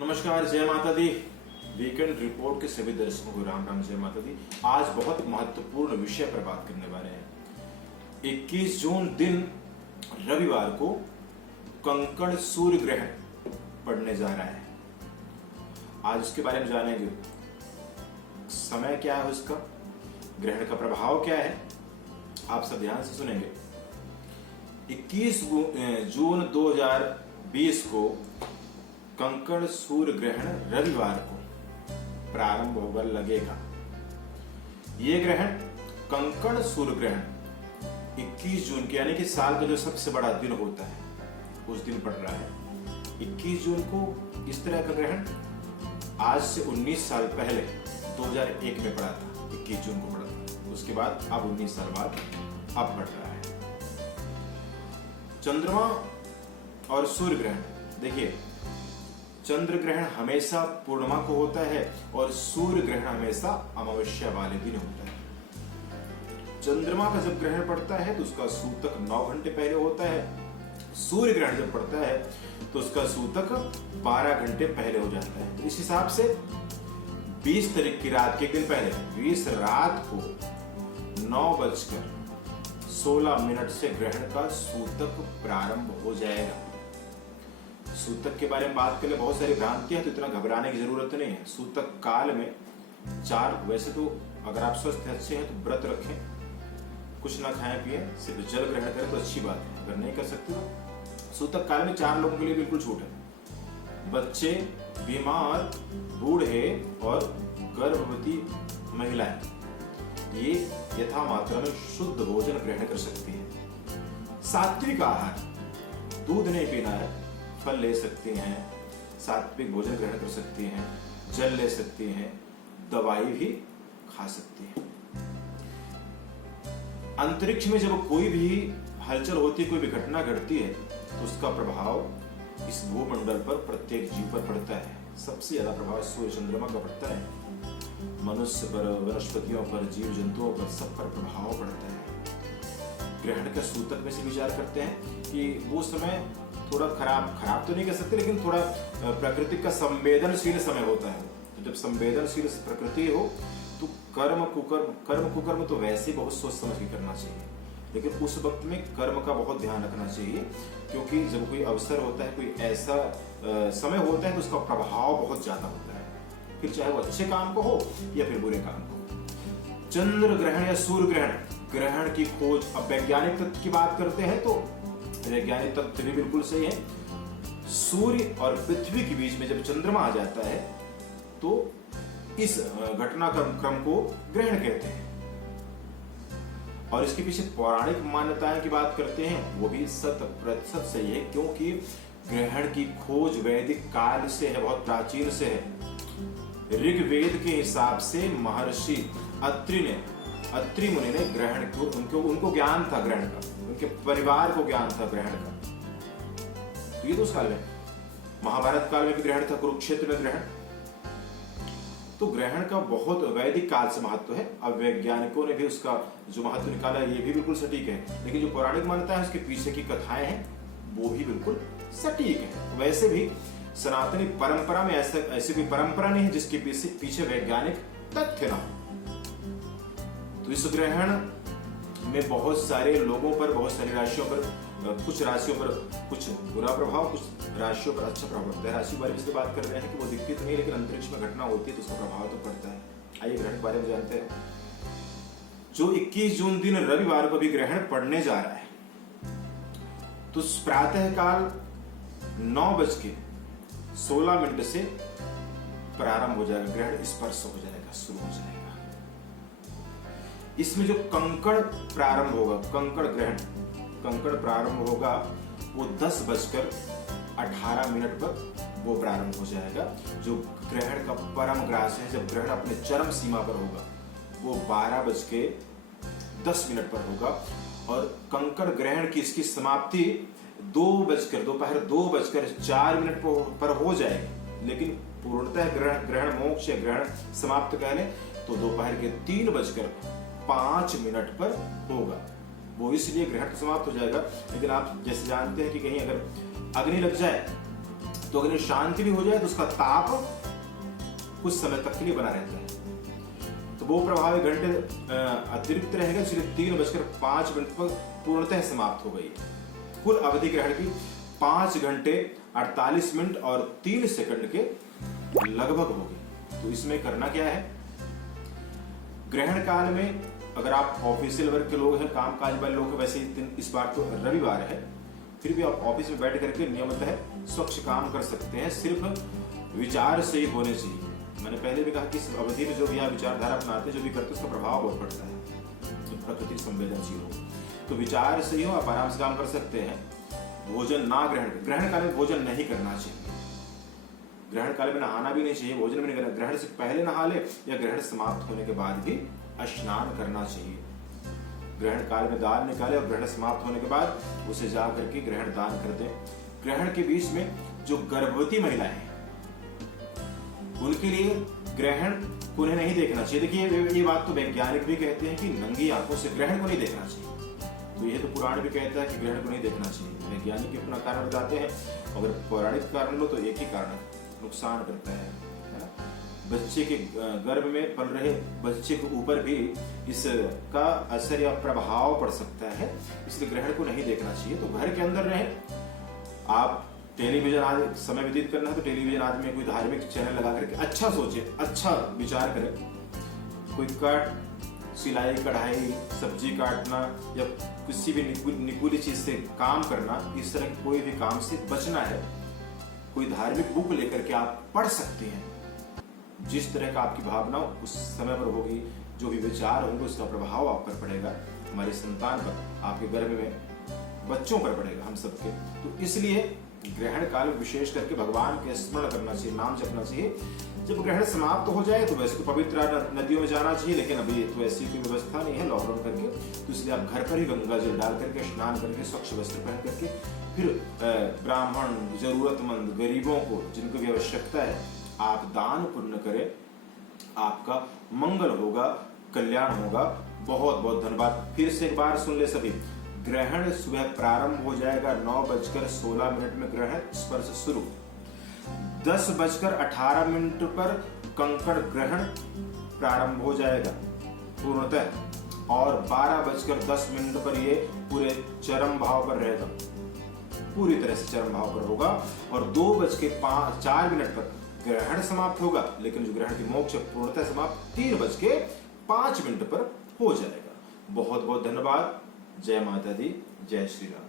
नमस्कार, जय माता दी। वीकेंड रिपोर्ट के सभी दर्शकों को राम राम, जय माता दी। आज बहुत महत्वपूर्ण विषय पर बात करने वाले हैं। 21 जून दिन रविवार को कंकड़ सूर्य ग्रहण पड़ने जा रहा है। आज उसके बारे में जानेंगे। समय क्या है उसका, ग्रहण का प्रभाव क्या है, आप सब ध्यान से सुनेंगे। 21 जून 2020 को कंकड़ सूर्य ग्रहण रविवार को प्रारंभ होगा, लगेगा। ये ग्रहण कंकड़ सूर्य ग्रहण 21 जून की यानी कि साल का जो सबसे बड़ा दिन होता है उस दिन पड़ रहा है। 21 जून को इस तरह का ग्रहण आज से 19 साल पहले 2001 में पड़ा था। 21 जून को पड़ा था, उसके बाद अब 19 साल बाद अब पड़ रहा है। चंद्रमा और सूर्य ग्रहण, देखिए चंद्र ग्रहण हमेशा पूर्णिमा को होता है और सूर्य ग्रहण हमेशा अमावस्या वाले दिन होता है। चंद्रमा का जब ग्रहण पड़ता है तो उसका सूतक 9 घंटे पहले होता है। सूर्य ग्रहण जब पड़ता है तो उसका सूतक 12 घंटे पहले हो जाता है। तो इस हिसाब से 20 तारीख की रात के दिन पहले 20 रात को 9:16 से ग्रहण का सूतक प्रारंभ हो जाएगा। सूतक के बारे में बात करने बहुत सारी भ्रांतियां, तो इतना घबराने की जरूरत नहीं है। सूतक काल में वैसे तो अगर आप स्वस्थ अच्छे हैं तो व्रत रखें, कुछ ना खाएं पिए, सिर्फ जल ग्रहण करें तो अच्छी बात है। अगर नहीं कर सकते तो सूतक काल में 4 लोगों के लिए बिल्कुल छूट है। बच्चे, बीमार, बूढ़े और गर्भवती महिलाएं ये यथा मात्रा में शुद्ध भोजन ग्रहण कर सकती है। सात्विक आहार, दूध नहीं पीना है, फल ले सकते हैं, सात्विक भोजन ग्रहण कर सकती हैं, जल ले सकती हैं, दवाई भी खा सकती हैं। अंतरिक्ष में जब कोई भी हलचल होती है, कोई भी घटना घटती है तो उसका प्रभाव इस भूमंडल पर प्रत्येक जीव पर पड़ता है। सबसे ज्यादा प्रभाव सूर्य चंद्रमा का पड़ता है। मनुष्य पर, वनस्पतियों पर, जीव जंतुओं पर, सब पर प्रभाव पड़ता है। ग्रहण का सूतक में से विचार करते हैं कि वो समय थोड़ा खराब तो नहीं कह सकते, लेकिन थोड़ा प्रकृति का संवेदनशील समय होता है। तो जब संवेदनशील प्रकृति हो तो कर्म कुकर्म तो वैसे बहुत सोच समझ के करना चाहिए, लेकिन उस वक्त में कर्म का बहुत ध्यान रखना चाहिए, क्योंकि जब कोई अवसर होता है, कोई ऐसा समय होता है तो उसका प्रभाव बहुत ज्यादा होता है, फिर चाहे वो अच्छे काम को हो या फिर बुरे काम को। चंद्र ग्रहण या सूर्य ग्रहण की खोज, अब वैज्ञानिक तथ्य की बात करते हैं तो वैज्ञानिक तथ्य भी बिल्कुल सही है। सूर्य और पृथ्वी के बीच में जब चंद्रमा आ जाता है तो इस घटनाक्रम को ग्रहण कहते हैं। और इसके पीछे पौराणिक मान्यताएं की बात करते हैं, वो भी 100% सही है, क्योंकि ग्रहण की खोज वैदिक काल से है, बहुत प्राचीन से है। ऋग्वेद के हिसाब से महर्षि अत्रि मुनि ने ग्रहण को उनको ज्ञान था ग्रहण का, उनके परिवार को ज्ञान था ग्रहण का। तो ये तो उस काल में, महाभारत काल में भी ग्रहण था, कुरुक्षेत्र में ग्रहण। तो ग्रहण का बहुत वैदिक काल से महत्व है। अब वैज्ञानिकों ने भी उसका जो महत्व निकाला है ये भी बिल्कुल सटीक है, लेकिन जो पौराणिक मान्यता है उसके पीछे की कथाएं हैं वो भी बिल्कुल सटीक है। वैसे भी सनातनी परंपरा में ऐसी कोई परंपरा नहीं है जिसके पीछे वैज्ञानिक तथ्य ना हो। तो इस ग्रहण में बहुत सारे लोगों पर, बहुत सारी राशियों पर, कुछ राशियों पर कुछ बुरा प्रभाव, कुछ राशियों पर अच्छा प्रभाव पड़ता है। राशि के बारे में इसलिए बात कर रहे हैं कि वो दिखती तो नहीं, लेकिन अंतरिक्ष में घटना होती है तो उसका प्रभाव तो पड़ता है। आइए ग्रहण के बारे में जानते हैं। जो 21 जून दिन रविवार को भी ग्रहण पड़ने जा रहा है, तो प्रातः काल 9:16 से प्रारंभ हो जाएगा, ग्रहण स्पर्श हो जाएगा, शुरू हो जाएगा। इसमें जो कंकड़ प्रारंभ होगा, कंकड़ प्रारंभ होगा वो 10:18 पर वो प्रारंभ हो जाएगा। जो ग्रहण का परम ग्रास है, जब ग्रहण अपने चरम सीमा पर होगा वो 12:10 पर होगा, और कंकड़ ग्रहण की इसकी समाप्ति दोपहर 2:04 पर हो जाएगी। लेकिन पूर्णतः ग्रहण मोक्ष या ग्रहण समाप्त कह लें तो दोपहर के 3:05 पर होगा। वो इसलिए ग्रहण समाप्त हो जाएगा। लेकिन आप जैसे जानते हैं कि कहीं अगर अग्नि लग जाए तो अगर शांति भी हो जाए तो उसका ताप कुछ समय तक के लिए बना रहता है। तो वो प्रभाव 1 घंटे अतिरिक्त रहेगा, इसलिए 3:05 पर पूर्णतः समाप्त हो गई। कुल अवधि ग्रहण की 5 घंटे 48 मिनट और 3 सेकंड के लगभग होगी। तो इसमें करना क्या है, ग्रहण काल में अगर आप ऑफिशियल वर्ग के लोग हैं, काम काज वाले लोग हैं, वैसे इस बार तो रविवार है, फिर भी आप ऑफिस में बैठ करके नियमितः स्वच्छ काम कर सकते हैं। सिर्फ विचार से ही होने चाहिए। मैंने पहले भी कहा कि इस अवधि में जो भी आप विचारधारा अपनाते, जो भी करते, उसका प्रभाव बहुत पड़ता है। तो प्रकृति संवेदनशील हो तो विचार से ही हो, आप आराम से काम कर सकते हैं। भोजन ना ग्रहण काल में भोजन नहीं करना चाहिए। ग्रहण काल में नहाना भी नहीं चाहिए, भोजन भी नहीं करना। ग्रहण से पहले नहा ले या ग्रहण समाप्त होने के बाद भी स्नान करना चाहिए। ग्रहण काल में दान निकाले और ग्रहण समाप्त होने के बाद उसे जा करके ग्रहण दान कर दें। ग्रहण के बीच में जो गर्भवती महिलाएं हैं उनके लिए ग्रहण को नहीं देखना चाहिए। देखिए ये बात तो वैज्ञानिक भी कहते हैं कि नंगी आंखों से ग्रहण को नहीं देखना चाहिए। तो ये तो पुराण भी कहता है कि ग्रहण को नहीं देखना चाहिए। वैज्ञानिक अपना कारण बताते हैं, अगर पौराणिक कारण लो तो एक ही कारण नुकसान करता है ना। बच्चे के गर्भ में पल रहे बच्चे के ऊपर भी इसका असर या प्रभाव पड़ सकता है, इसलिए ग्रहण को नहीं देखना चाहिए। तो घर के अंदर रहे, आप टेलीविजन आदि समय व्यतीत करना है तो टेलीविजन आदि में कोई धार्मिक चैनल लगा करके अच्छा सोचे, अच्छा विचार करें। कोई कट सिलाई कढ़ाई सब्जी काटना या किसी भी निकुली चीज से काम करना, इस तरह के कोई भी काम से बचना है। कोई धार्मिक बुक लेकर के आप पढ़ सकते हैं। जिस तरह का आपकी भावना उस समय पर होगी, जो भी विचार होंगे उसका प्रभाव आप पर पड़ेगा, हमारी संतान पर, आपके गर्भ में बच्चों पर पड़ेगा, हम सबके। तो इसलिए ग्रहण काल में विशेष करके भगवान के स्मरण करना चाहिए, नाम जपना चाहिए। जब ग्रहण समाप्त हो जाए तो वैसे तो पवित्र नदियों में जाना चाहिए, लेकिन अभी तो ऐसी कोई व्यवस्था नहीं है लॉकडाउन करके, तो इसलिए आप घर पर ही गंगा जल डाल करके, स्नान करके, स्वच्छ वस्त्र पहन करके, फिर ब्राह्मण, जरूरतमंद, गरीबों को जिनको भी आवश्यकता है आप दान पुण्य करें। आपका मंगल होगा, कल्याण होगा। बहुत बहुत धन्यवाद। फिर से एक बार सुन ले सभी, ग्रहण सुबह प्रारंभ हो जाएगा 9:16 में ग्रहण स्पर्श शुरू, 10:18 पर कंकड़ ग्रहण प्रारंभ हो जाएगा पूर्णतः, और 12:10 पर ये पूरे चरम भाव पर रहेगा, पूरी तरह से चरम भाव पर होगा। और 2:04 पर ग्रहण समाप्त होगा, लेकिन जो ग्रहण की मोक्ष पूर्णतः समाप्त 3:05 पर हो जाएगा। बहुत बहुत धन्यवाद। जय माता दी, जय श्री राम।